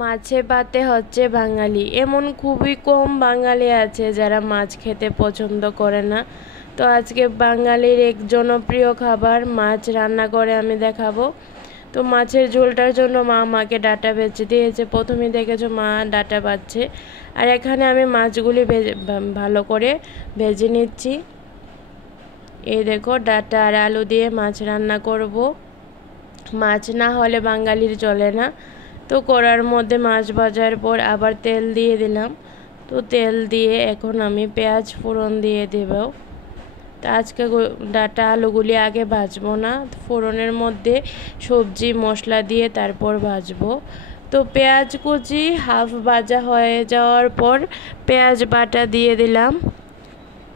মাছে ভাতে হচ্ছে বাঙালি। এমন খুবই কম বাঙালি আছে যারা মাছ খেতে পছন্দ করে না। তো আজকে বাঙালির এক জনপ্রিয় খাবার মাছ রান্না করে আমি দেখাবো। তো মাছের ঝোলটার জন্য মা আমাকে ডাঁটা বেছে দিয়েছে। প্রথমেই দেখেছো মা ডাঁটা বাচ্ছে। আর এখানে আমি মাছগুলি ভালো করে ভেজে নিচ্ছি। এই দেখো ডাঁটা আর আলু দিয়ে মাছ রান্না করব। মাছ না হলে বাঙালির চলে না। তো কড়ার মধ্যে মাছ ভাজার পর আবার তেল দিয়ে দিলাম। তো তেল দিয়ে এখন আমি পেঁয়াজ ফোড়ন দিয়ে দেব। তো আজকে ডাঁটা আলুগুলি আগে ভাজবো না, ফোড়নের মধ্যে সবজি মশলা দিয়ে তারপর ভাজবো। তো পেঁয়াজ কুচি হাফ ভাজা হয়ে যাওয়ার পর পেঁয়াজ বাটা দিয়ে দিলাম।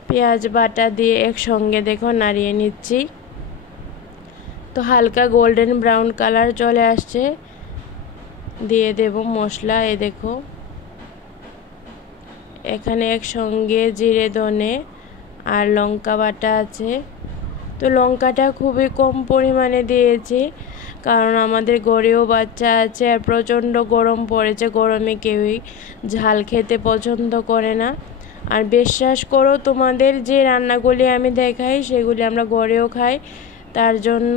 পেঁয়াজ বাটা দিয়ে একসঙ্গে দেখো নাড়িয়ে নিচ্ছি। তো হালকা গোল্ডেন ব্রাউন কালার চলে আসছে, দিয়ে দেব মশলা। এই দেখো এখানে একসঙ্গে জিরে ধনে আর লঙ্কা বাটা আছে। তো লঙ্কাটা খুবই কম পরিমাণে দিয়েছি, কারণ আমাদের ঘরেও বাচ্চা আছে আর প্রচণ্ড গরম পড়েছে। গরমে কেউই ঝাল খেতে পছন্দ করে না। আর বিশ্বাস করো, তোমাদের যে রান্নাগুলি আমি দেখাই সেগুলি আমরা ঘরেও খাই, তার জন্য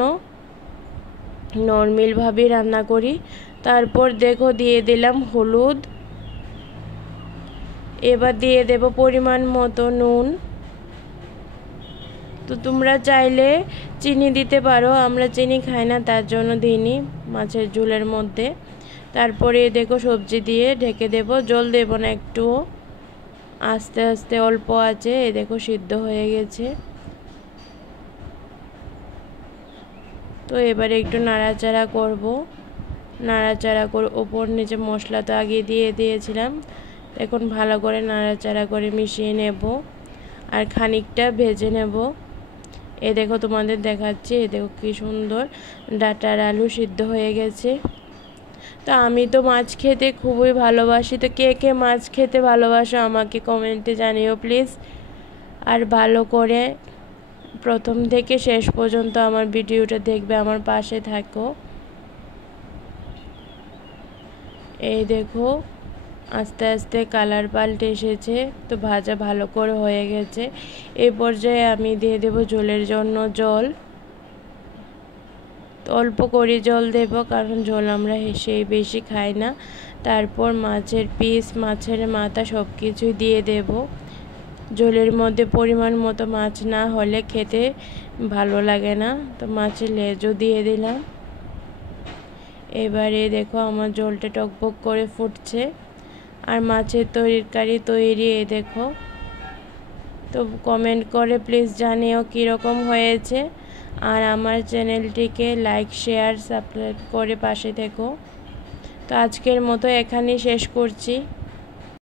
নর্মালভাবেই রান্না করি। তারপর দেখো দিয়ে দিলাম হলুদ। এবার দিয়ে দেব পরিমাণ মতো নুন। তো তোমরা চাইলে চিনি দিতে পারো, আমরা চিনি খাই না তার জন্য দিইনি মাছের ঝোলের মধ্যে। তারপরে দেখো সবজি দিয়ে ঢেকে দেব, জল দেব না একটুও, আস্তে আস্তে অল্প আছে। এই দেখো সিদ্ধ হয়ে গেছে। তো এবারে একটু নাড়াচাড়া করব। নাড়াচাড়া করে ওপর নিচে মশলা তো আগে দিয়ে দিয়েছিলাম, এখন ভালো করে নাড়াচাড়া করে মিশিয়ে নেব আর খানিকটা ভেজে নেব। এ দেখো তোমাদের দেখাচ্ছি, এ দেখো কি সুন্দর ডাঁটার আলু সিদ্ধ হয়ে গেছে। তো আমি তো মাছ খেতে খুবই ভালোবাসি। তো কে কে মাছ খেতে ভালোবাসো আমাকে কমেন্টে জানিও প্লিজ। আর ভালো করে প্রথম থেকে শেষ পর্যন্ত আমার ভিডিওটা দেখবে, আমার পাশে থাকো। এই দেখো আস্তে আস্তে কালার পাল্টে এসেছে। তো ভাজা ভালো করে হয়ে গেছে। এই পর্যায়ে আমি দিয়ে দেব ঝোলের জন্য জল। তো অল্প করে জল দেব, কারণ ঝোল আমরা সেই বেশি খাই না। তারপর মাছের পিস, মাছের মাথা সব কিছুই দিয়ে দেব। ঝোলের মধ্যে পরিমাণ মতো মাছ না হলে খেতে ভালো লাগে না। তো মাছের লেজও দিয়ে দিলাম। এবারে দেখো আমার ঝোলটা টকবক করে ফুটছে আর মাছের তরকারি তৈরি। এই দেখো, তো কমেন্ট করে প্লিজ জানিও কীরকম হয়েছে। আর আমার চ্যানেলটিকে লাইক শেয়ার সাবস্ক্রাইব করে পাশে থেকো। তো আজকের মতো এখানেই শেষ করছি।